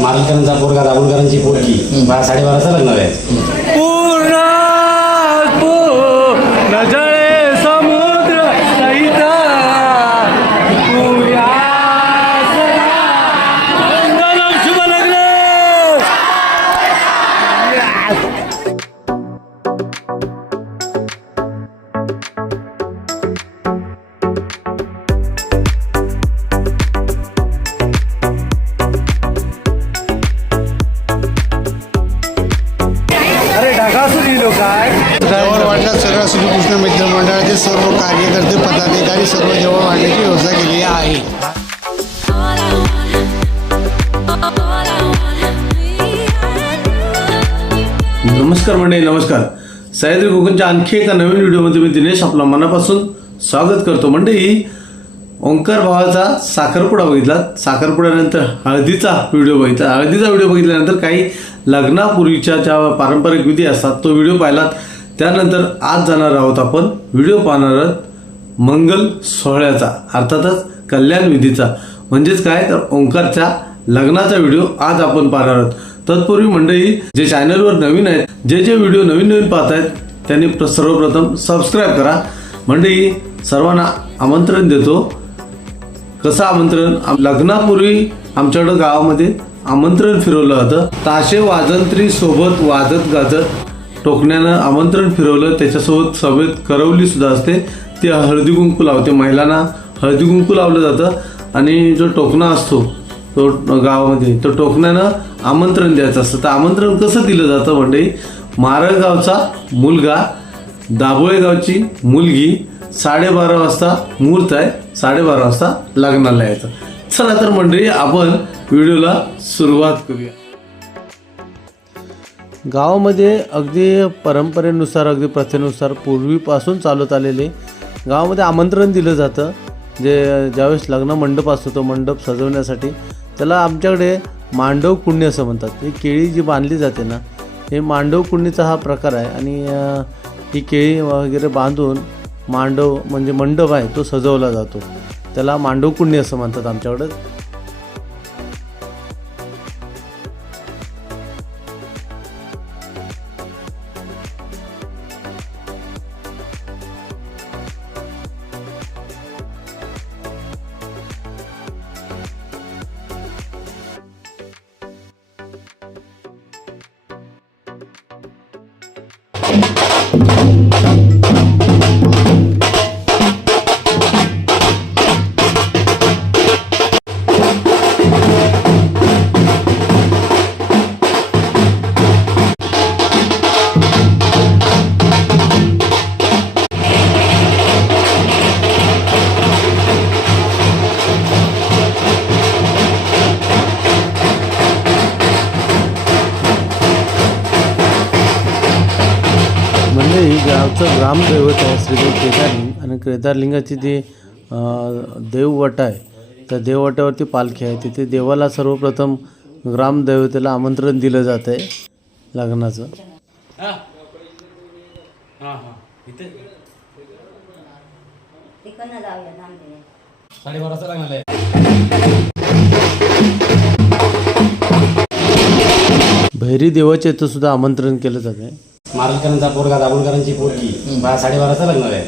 मारलकरांचा पोरगा दाभोळकरांची पोरगी 12:30चा लग्न आहे. नजळे समुद्र सहिता शुभ लग्न. अरे ढगासून येलो काय देवळवाडीला सगळ्या श्रीकृष्ण मित्र मंडळाचे सर्व कार्यकर्ते पदाधिकारी सर्व देवळवाडीची व्यवस्था केलेली आहे. नमस्कार मंडळी, नमस्कार. सह्याद्री कोकणच्या आणखी एका नवीन व्हिडिओमध्ये मी दिनेश आपलं मनापासून स्वागत करतो. मंडळी, ओंकार भावाचा साखरपुडा बघितला, साखरपुड्यानंतर हळदीचा व्हिडिओ बघितला. हळदीचा व्हिडिओ बघितल्यानंतर काही लग्नापूर्वीच्या ज्या पारंपरिक विधी असतात तो व्हिडिओ पाहिलात. त्यानंतर आज जाणार आहोत आपण व्हिडिओ पाहणार आहोत मंगल सोहळ्याचा, अर्थातच कल्याण विधीचा. म्हणजेच काय तर ओंकारच्या लग्नाचा व्हिडिओ आज आपण पाहणार आहोत. तत्पूर्वी मंडळी, जे चॅनलवर नवीन आहेत, जे व्हिडिओ नवीन पाहत आहेत त्यांनी सर्वप्रथम सबस्क्राईब करा. मंडळी, सर्वांना आमंत्रण देतो. कसं आमंत्रण? लग्नापूर्वी आमच्याकडं गावामध्ये आमंत्रण फिरवलं होतं. ताशे वाजंत्री सोबत वाजत गाजत टोकण्यानं आमंत्रण फिरवलं. त्याच्यासोबत समेत करवली सुद्धा असते. ते हळदी कुंकू लावते. महिलांना हळदी कुंकू लावलं जातं आणि जो टोकणा असतो तो गावामध्ये, तो टोकण्यानं आमंत्रण द्यायचं असतं. तर आमंत्रण कसं दिलं जातं मंडळी? मारळगावचा मुलगा, दाभोळे गावची मुलगी, 12:30 वाजता मुहूर्त आहे, 12:30 वाजता लग्नाला यायचं. चला तर मंडळी, आपण व्हिडिओला सुरुवात करूया. गावामध्ये अगदी परंपरेनुसार, अगदी प्रथेनुसार पूर्वीपासून चालत आलेले गावामध्ये आमंत्रण दिलं जातं. ज्यावेळेस लग्न मंडप असतो तो मंडप सजवण्यासाठी त्याला आमच्याकडे मांडव कुंडी असं म्हणतात. ही केळी जी बांधली जाते ना, हे मांडव कुंडीचा हा प्रकार आहे. आणि ही केळी वगैरे बांधून मांडव म्हणजे मंडप आहे तो सजवला जातो. त्याला मांडव कुंडी असं म्हणतात आमच्याकडे. ही गावचं ग्रामदैवत आहे श्रीदेव केदारलिंग. आणि केदारलिंगाची जी देववट आहे, त्या देववटावरती पालखी आहे. तिथे देवाला सर्वप्रथम ग्रामदैवतेला आमंत्रण दिलं जातं आहे लग्नाचं. भैरी देवाचे इथं सुद्धा आमंत्रण केलं जात आहे. मारलकरांचा पोरगा दाभोळकरांची पोरगी 12:30चा लग्न आहे.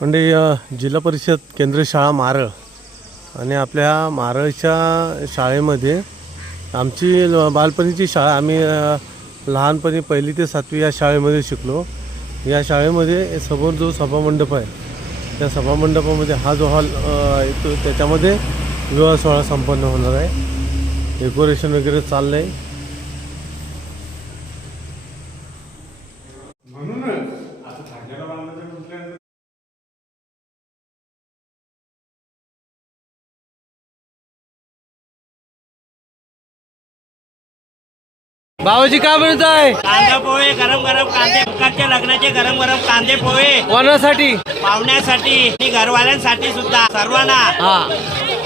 म्हणजे जिल्हा परिषद केंद्रीय शाळा मारळ, आणि आपल्या मारळच्या शाळेमध्ये आमची बालपणीची शाळा, आम्ही लहानपणी 1ली ते 7वी या शाळेमध्ये शिकलो. या शाळेमध्ये समोर जो सभामंडप आहे, त्या सभामंडपामध्ये हा जो हॉल येतो त्याच्यामध्ये विवाह सोहळा संपन्न होणार आहे. डेकोरेशन वगैरे चाललं आहे. बाबाजी काय म्हणत आहे? कांदा पोहे गरम गरम कांदे, ओंकारच्या लग्नाचे गरम गरम कांदे पोहे कोणासाठी? पाहुण्यासाठी आणि घरवाल्यांसाठी सुद्धा, सर्वांना.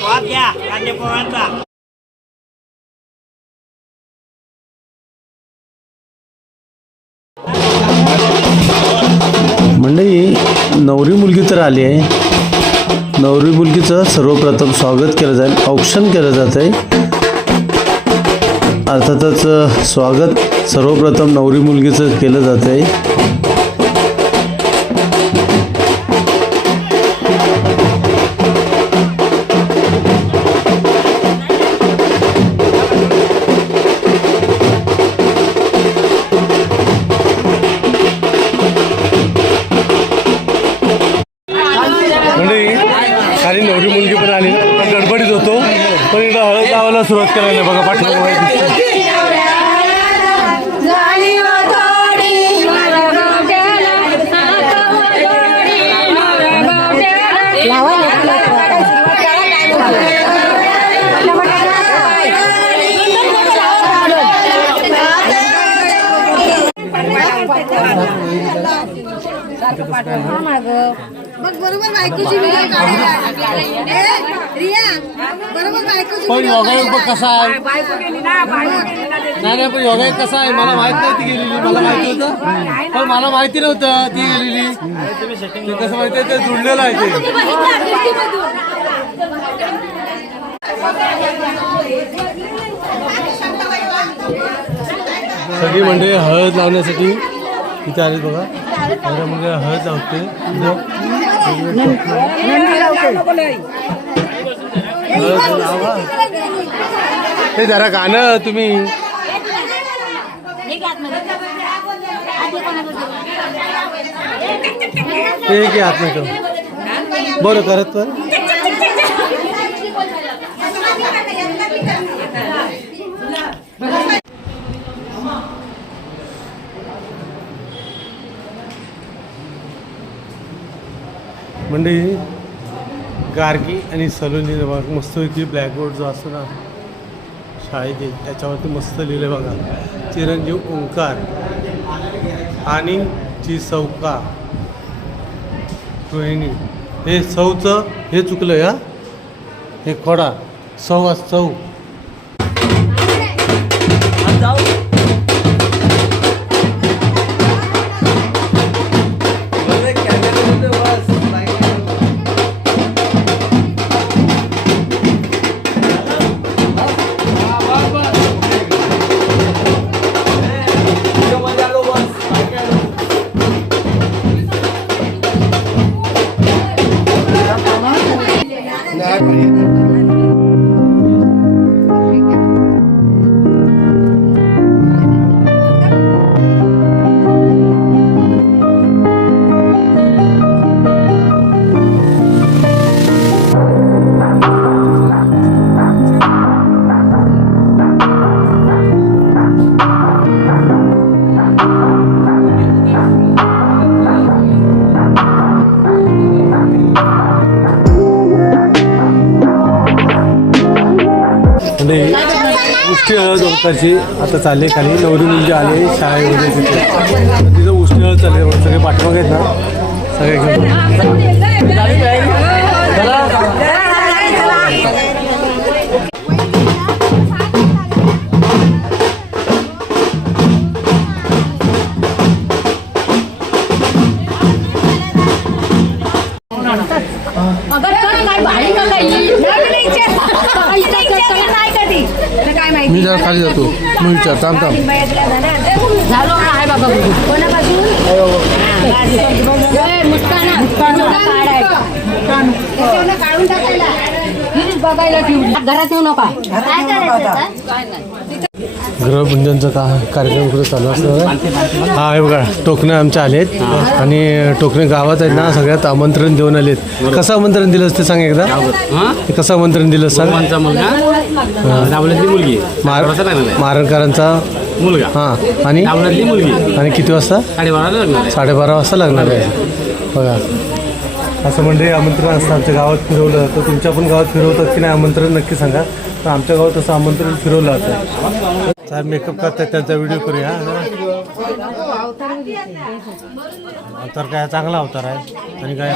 स्वाद घ्या कांदे पोह्यांचा. मंडळी, नवरी मुलगी तर आली आहे. नवरी मुलगीचं सर्वप्रथम स्वागत केलं जाईल, औक्षण केलं जात आहे. अर्थातच स्वागत सर्वप्रथम नवरी मुलगीचं केलं जात आहे. खाली नवरी मुलगी पण आली, गडबडीत होतो पण इकडं हळद लावायला सुरुवात करायला बघा पाठीमागे. बरोबर बायकोची व्हिडिओ काढायला रिया बरोबर बायकोची पण योगायोग कसा आहे? नाही पण योगायोग कसा आहे मला माहित नाही. ती गेलेली मला माहिती होतं पण मला माहिती नव्हतं ती गेलेली. कसं माहिती आहे ते जुळलेलं आहे ते. सगळी मंडळी हळद लावण्यासाठी इथे आले बघा. म्हणजे हळद लावते हे जरा गाणं तुम्ही ते की आत नाही बरं करत तर म्हणजे गार्गी आणि सलोनी बघा मस्तपैकी ब्लॅकबोर्ड जो असतो ना शाळेत त्याच्यावरती मस्त लिहिलं बघा. चिरंजीव ओंकार आणि जी सौका रोहिणी. हे सौचं हे चुकलं या हे खोडा सौ सौ. उष्टी हळद ओंकारची आता चालले खाली. नवरी मुलगी आले शाळेमध्ये तिथं उष्टी हळद चालले सगळे पाठीमागे आहेत ना सगळे घेऊन. मी जरा खाली जातो मी विचार थांब थांब. घरात येऊ नका. गृहपूजनचा कार्यक्रम कुठे चालू असतं. हा हे बघा टोकणे आमच्या आलेत आणि टोकणे गावात आहेत ना सगळ्यात आमंत्रण देऊन आलेत. कसं आमंत्रण दिलं ते सांग एकदा. कसं आमंत्रण दिलं सांग. मुलगी मारणकरांचा मुलगा हां आणि मुलगी आणि किती वाजता 12:30 वाजता लागणार आहे बघा. असं म्हणजे आमंत्रण असतं आमच्या गावात फिरवलं जातं. तुमच्या पण गावात फिरवतात की नाही आमंत्रण नक्की सांगा. तर आमच्या गावात असं आमंत्रण फिरवलं जातं. साहेब मेकअप करतात त्यांचा व्हिडिओ करूया. अवतार काय चांगला अवतार आहे आणि काय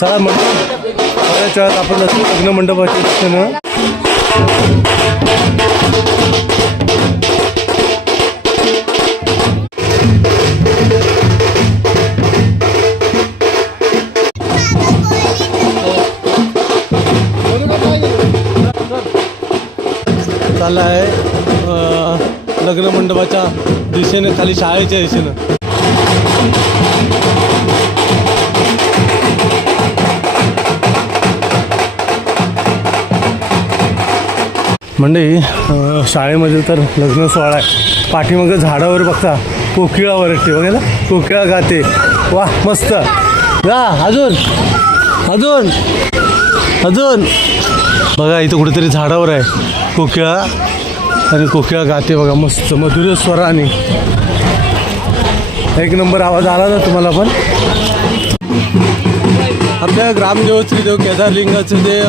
चला बऱ्याच वेळात आपण लग्न मंडपाची दिसतं. चालला आहे लग्न मंडपाच्या दिशेनं, खाली शाळेच्या दिशेनं. म्हणजे शाळेमध्ये तर लग्न सोहळा आहे. पाठीमागं झाडावर बघता कोकिळा वरटते बघा ना, कोकिळा गाते. वा मस्त गा. अजून अजून अजून बघा इथं कुठेतरी झाडावर आहे कोकिळा आणि कोकिळा गाते बघा मस्त मधुर स्वराने. एक नंबर आवाज आला ना तुम्हाला पण. आपल्या ग्रामदेव श्री देव केदारलिंगाचं जे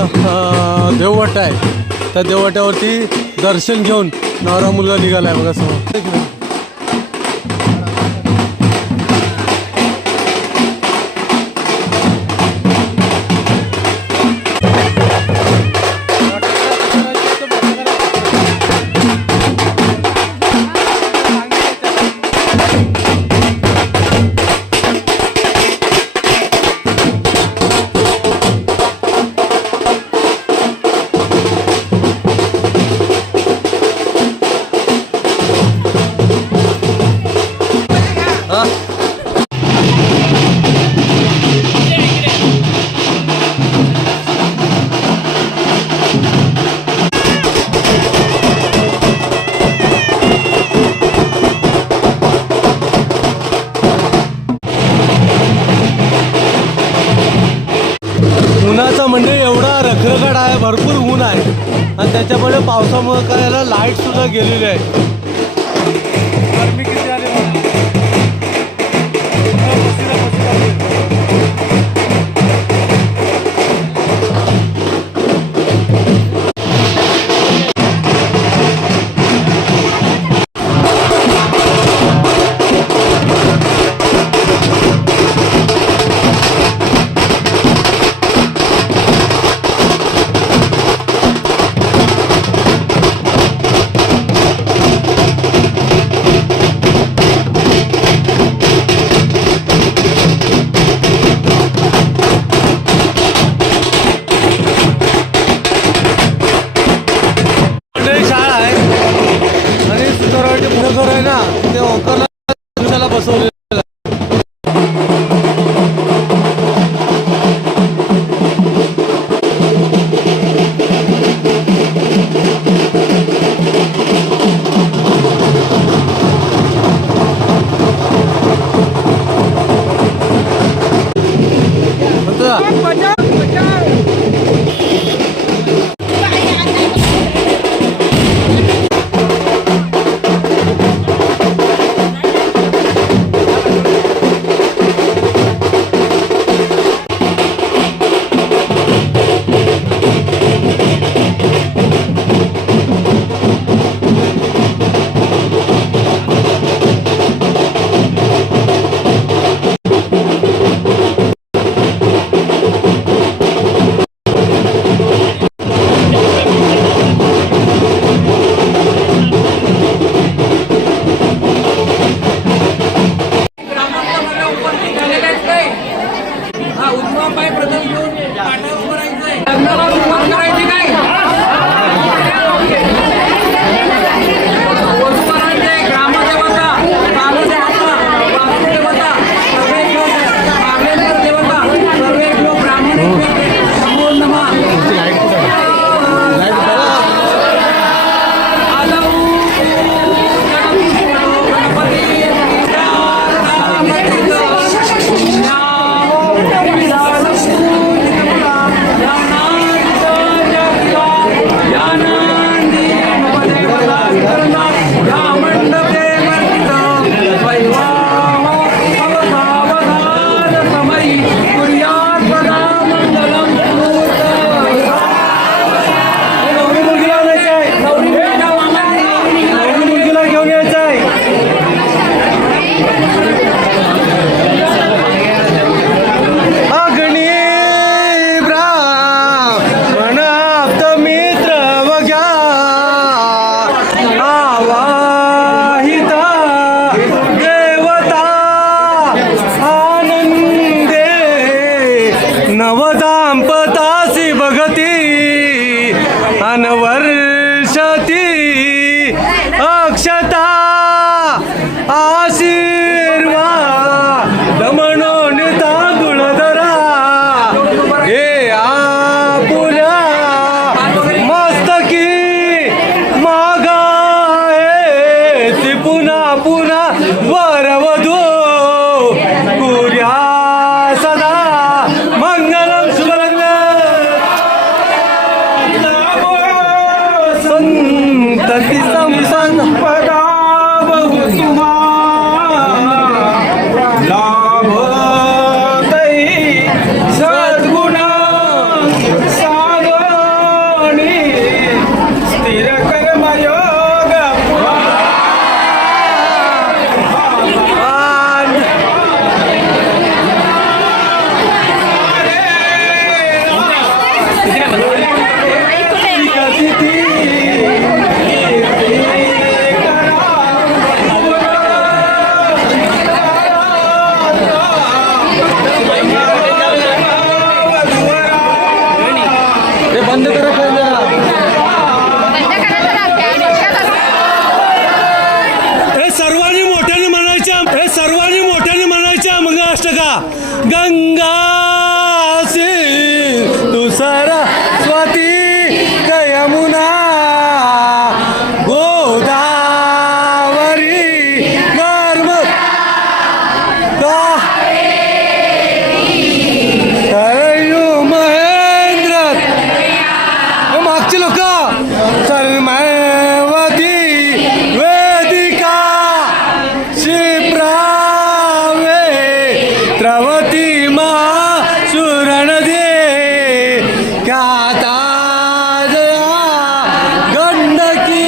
देववट आहे त्या देववाट्यावरती दर्शन घेऊन नवरा मुलगा निघाला आहे बघा समोर. उन्हाचा म्हणजे एवढा रखरखाट आहे, भरपूर ऊन आहे आणि त्याच्यामुळे पावसामुळे काय याला लाईट सुद्धा गेलेली आहे. गरमी किती आली घर आहे ना ते ओंकारला बसवले. नवदांपतासी बघती अनवर्षती आशीर्वाद म्हणून तांदूळ धरा हे आपुल्या मस्तकी मागा ती पुन्हा पुन्हा वरवधू कुर्या सदा मंगलम शुभलग्न संतती संपदा बहुतुमा लाभतै सद्गुणा सागणी स्थिर कर्मयोग बंद करा हे सर्वांनी मोठ्याने म्हणायच्या मंगलाष्टका गंगा तू सरस्वती यमुना गोदावरी नर्मदा सरयू महेंद्र मागचे लोक सरमवती वेदिका शिप्रावे त्रवती महासुरणदे ख्याता जया गंडकी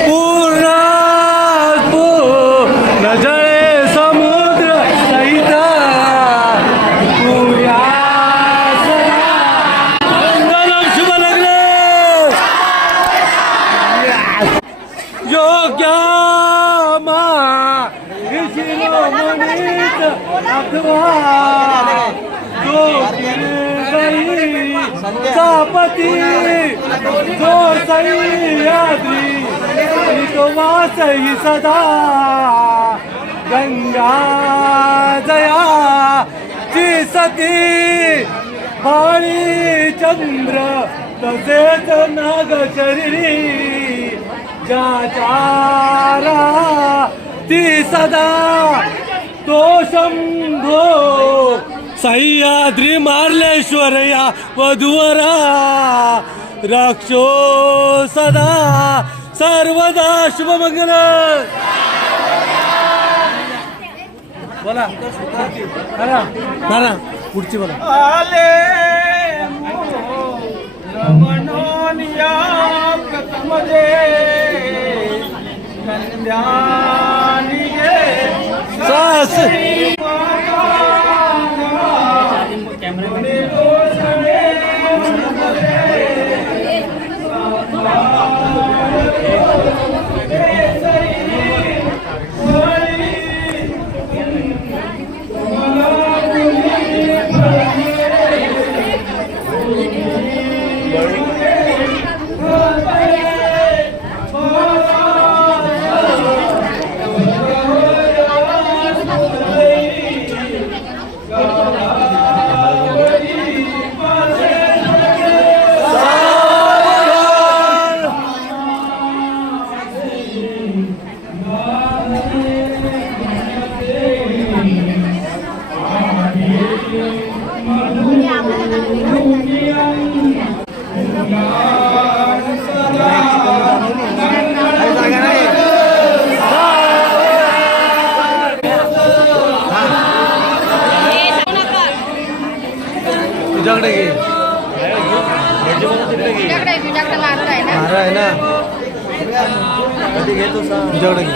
पूर्ण जळे समुद्र सहित पुर्या मंगलम शुभलग्न योग्यामा ऋषिलो मुनीत अथवा जो सापती जो सह्याद्री तो वासही सदा गंगा जया ची सती भाळी चंद्र तसेच नाग शरीरी ज्याचारा ती सदा तो शंभो सह्याद्री मार्लेश्वर या वधूवरा रक्षो सदा सर्वदा शुभमंगल बोला ना पुढची बोला आले रमणोनिया प्रथमजे कल्याणिये सास तुझ्याकडे घे मारा आहे ना कधी घेतो तुझ्याकडे घे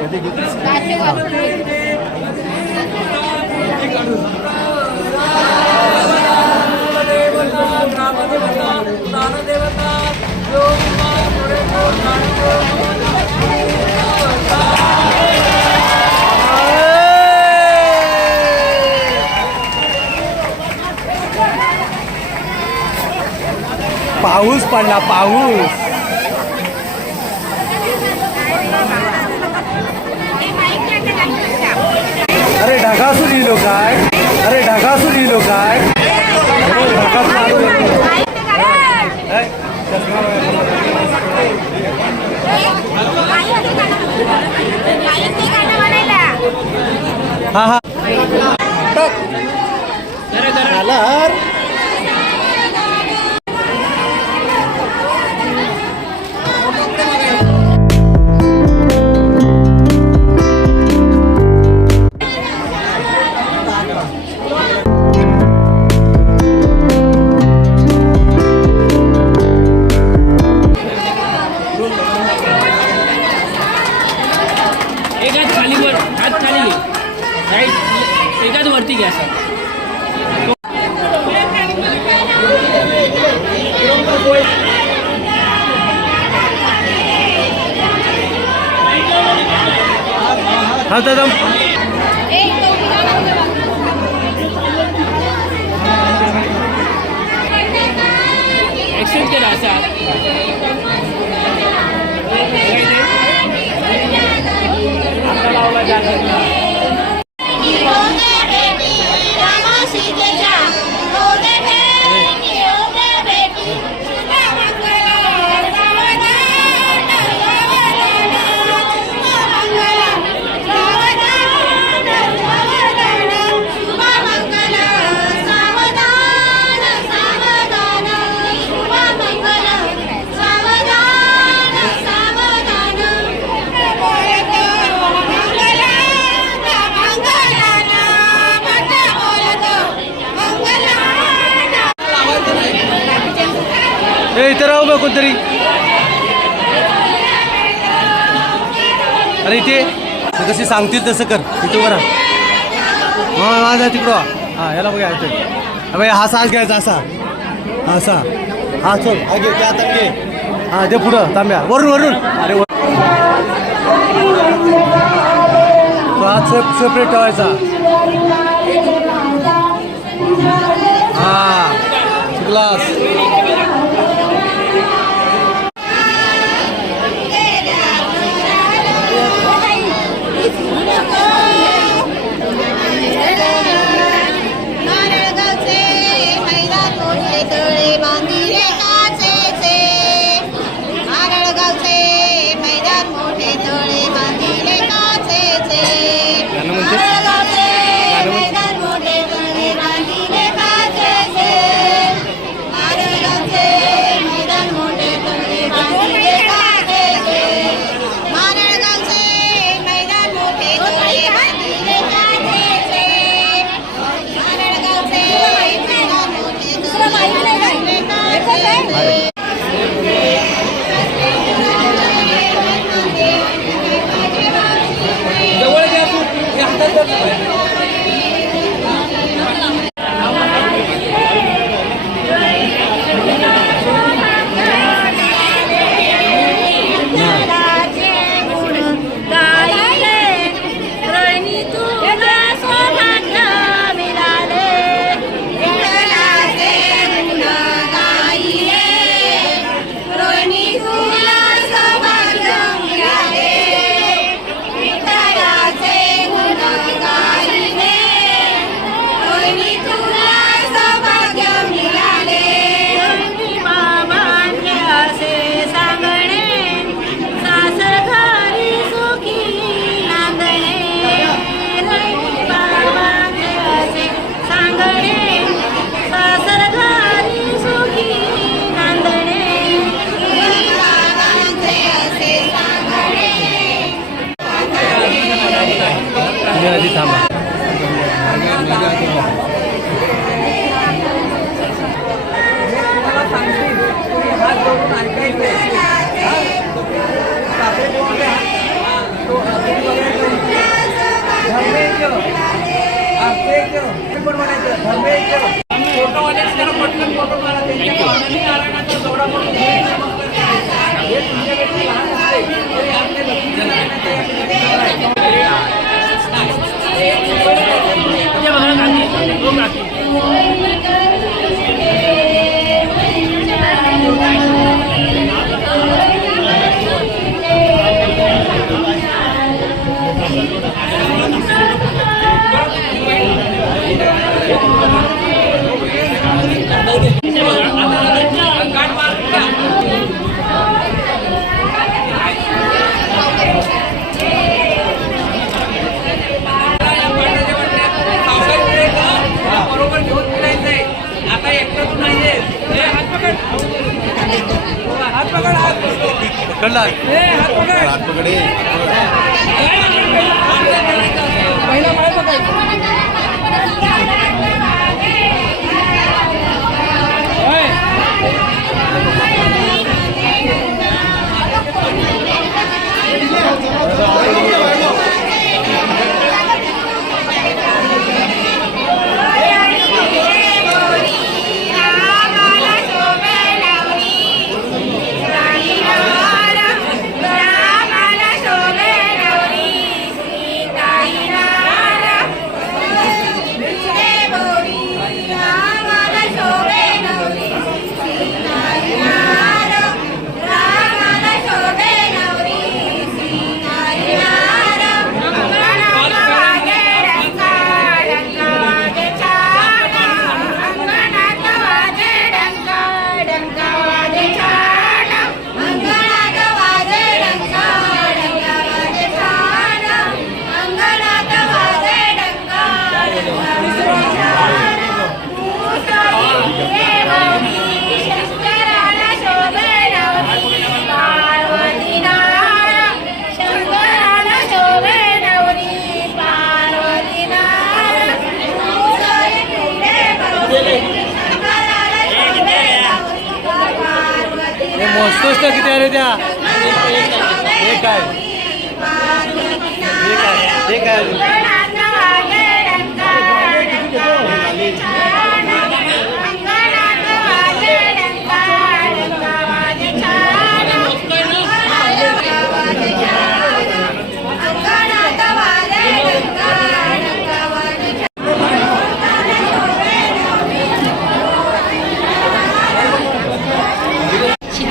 कधी घेतो पाऊस पडला पाऊस ढगासून येलो काय? अरे ढगासून येलो काय? ढगासून आलो. हा हा एक हात खाली वर हात खाली घे साईड एकाच वरती घ्या सर हा दादा एक्सचेंज केला असा इथं राहू बघ कोणतरी. अरे इथे कशी सांगतील तसं कर. इथं बरं माझा तिकडं. हा याला बघा अरे हा सास घ्यायचा असा असा. हा चल हा घे त्या आता घे. हा दे पुढं तांब्या वरून वरून. अरे तो हात सेपरेट ठेवायचा. हा ग्लास. पकडला पहिला पाय पकड. मस्त किती आहे रे त्या हे काय हे काय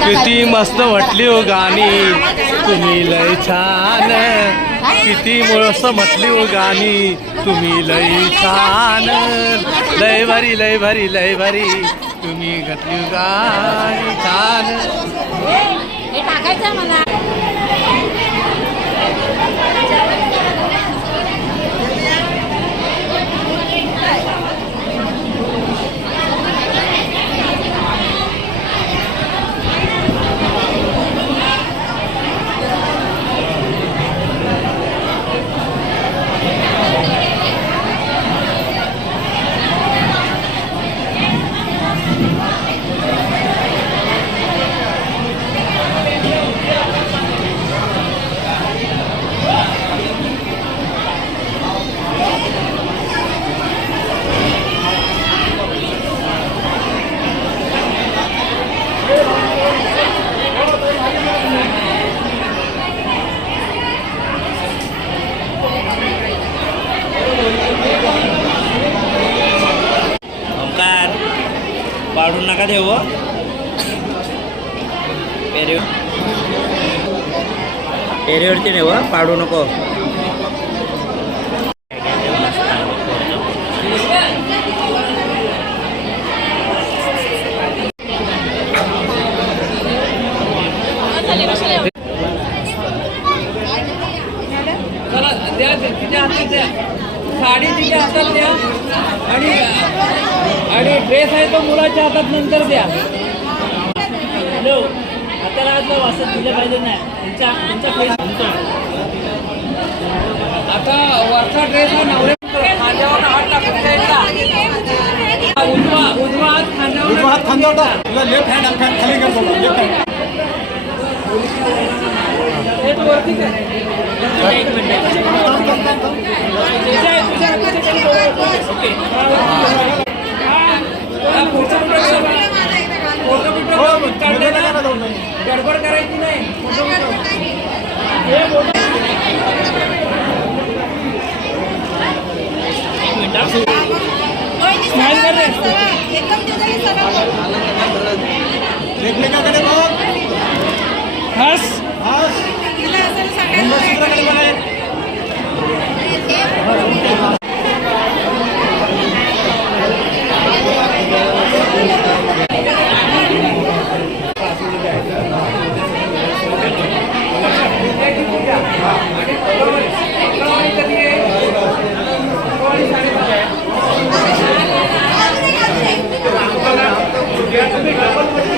किती मस्त म्हटली हो गाणी तुम्ही लय छान किती मस्त म्हटली हो गाणी तुम्ही लय छान लय भारी लय भारी लय भारी तुम्ही घातली हो गाणी छान. हे टाकायचं मला. पाडून नका देऊ टेरेवरती नाही व पाडू नको. द्या तिच्या हातात द्या साडी तिच्या हातात द्या आणि ड्रेस आहे तो मुलाच्या हातात नंतर द्या. हॅलो आता आज वाचत दिलं पाहिजे नाही तुमचा फेस आता वरचा ड्रेस हा नवऱ्या खांद्यावर हात टाकून द्यायचा. उजवा हात खांद्यावर लेफ्ट हँड खाली करतो लेफ्ट हँड वरती एक मिनिट गडबड करायची नाही. तुम्ही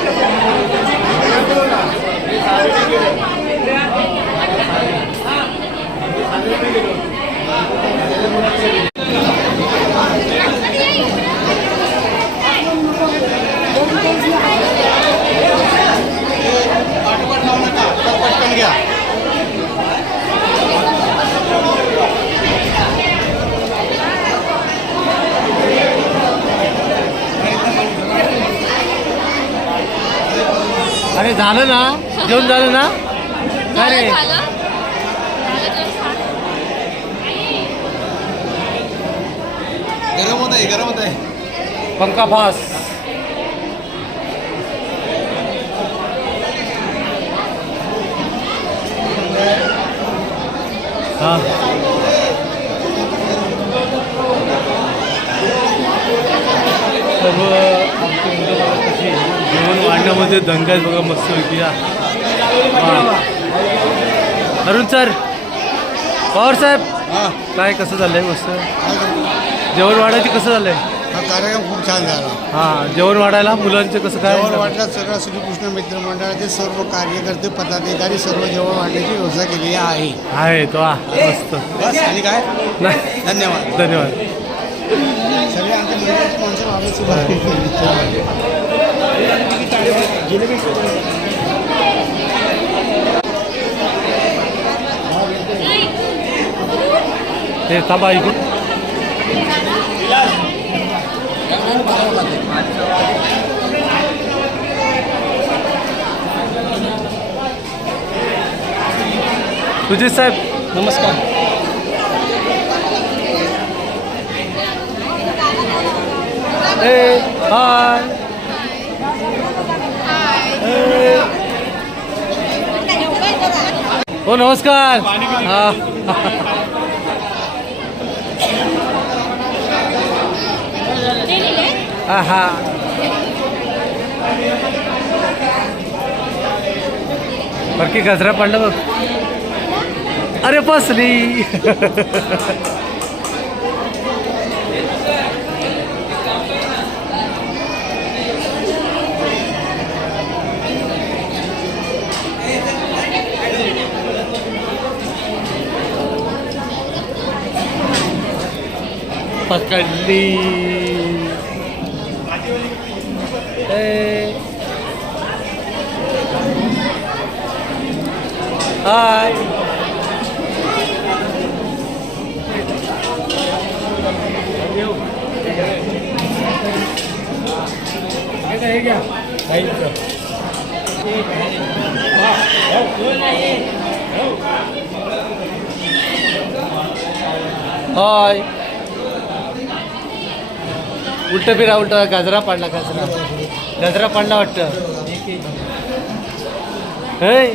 अरे झालं ना जेवण झालं ना काय रे गरम होत आहे पंखा फास हा सर्व आमची मुलं बघा कशी जेवण वाढण्यामध्ये दंगा आहेत बघा मस्त होती अरुण सर पवार साहेब काय कसं चाललंय मस्त जेवण वाढायची कसं झालंय हा कार्यक्रम खूप छान झाला हां जेवण वाढायला मुलांचं कसं काय जेवण वाढण्यात सगळ्या श्रीकृष्ण मित्र मंडळाचे सर्व कार्यकर्ते पदाधिकारी सर्व जेवण वाढण्याची व्यवस्था केली आहे तो मस्त बस आणि काय नाही धन्यवाद धन्यवाद सगळे आमच्या मंडळाची माणसं मागे सुद्धा ते थांबा इकडून सुजित साहेब नमस्कार हाय हो नमस्कार हा हा बाकी गजरा पडला बघ अरे फसली पकडली हाय हाय उलट फिरा उलट गजरा पाडला गजरा पाडला वाटतं हे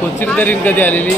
कोचिन तरीन कधी आलेली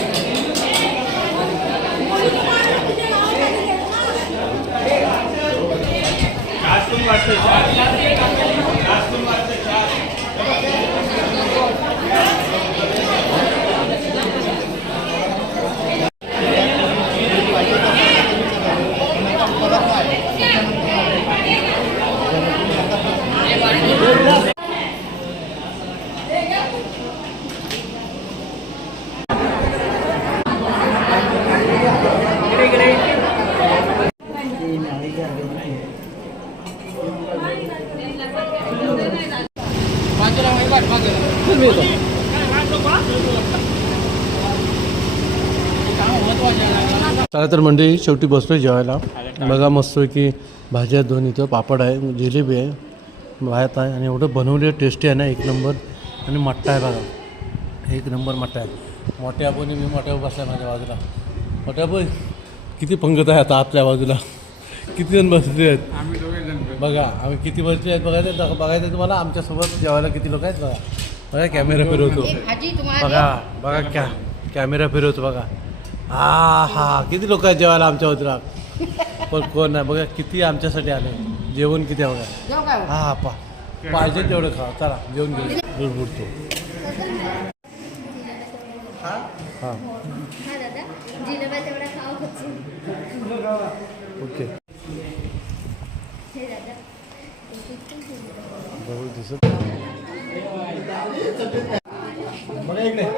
चला तर मंडळी शेवटी बसलो जेवायला बघा मस्त की भाज्या दोन इथं पापड आहे जिलेबी आहे भात आहे आणि एवढं बनवलेलं टेस्टी आहे ना एक नंबर आणि मट्टा आहे बघा एक नंबर मट्टा आहे मोठ्या आपोनी मी मोठ्या बसला माझ्या बाजूला मोठ्या आपोई किती पंगत आहे आता आपल्या बाजूला किती जण बसले आहेत बघा आम्ही किती बसले आहेत बघायचं तुम्हाला आमच्यासोबत जेवायला किती लोक आहेत बघा बघा कॅमेरा फिरवतो बघा कॅमेरा फिरवतो बघा हा किती लोक आहेत जेवायला आमच्या बाजूला पण कोण नाही बघा किती आमच्यासाठी आले जेवण किती आहे बघा हा पाहिजे तेवढं खा चला जेवण घेऊ बुडतो हां ओके बघू दिसत बघा इकडे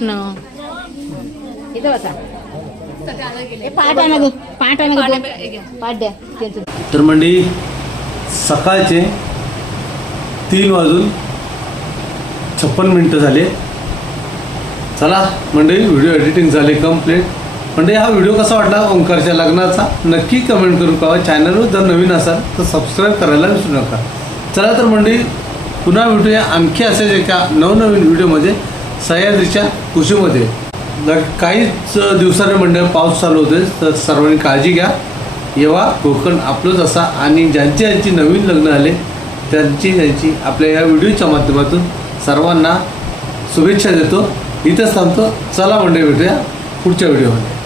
कुठनं इथं बसा हे पाट आणा गं, पाट आणा गं, पाट द्या त्यांचं. तर मंडळी सकाळचे 3:56 झाले. चला मंडळी व्हिडिओ एडिटिंग झाले कंप्लीट. मंडळी हा व्हिडिओ कसा वाटला ओंकारच्या लग्नाचा नक्की कमेंट करून कळवा. चॅनलवर जर नवीन असाल तर सबस्क्राईब करायला विसरू नका. चला तर मंडळी पुन्हा भेटूया आणखी असेच एका नवनवीन व्हिडिओमध्ये सह्याद्रीच्या कुशीमध्ये. काहीच दिवसाने मंडळ पाऊस चालू होते तर सर्वांनी काळजी घ्या. येवा कोकण आपलंच असा. आणि ज्यांची नवीन लग्न आले त्यांची आपल्या या व्हिडिओच्या माध्यमातून सर्वांना शुभेच्छा देतो. इथंच थांबतो. चला मंडळी भेटूया पुढच्या व्हिडिओमध्ये.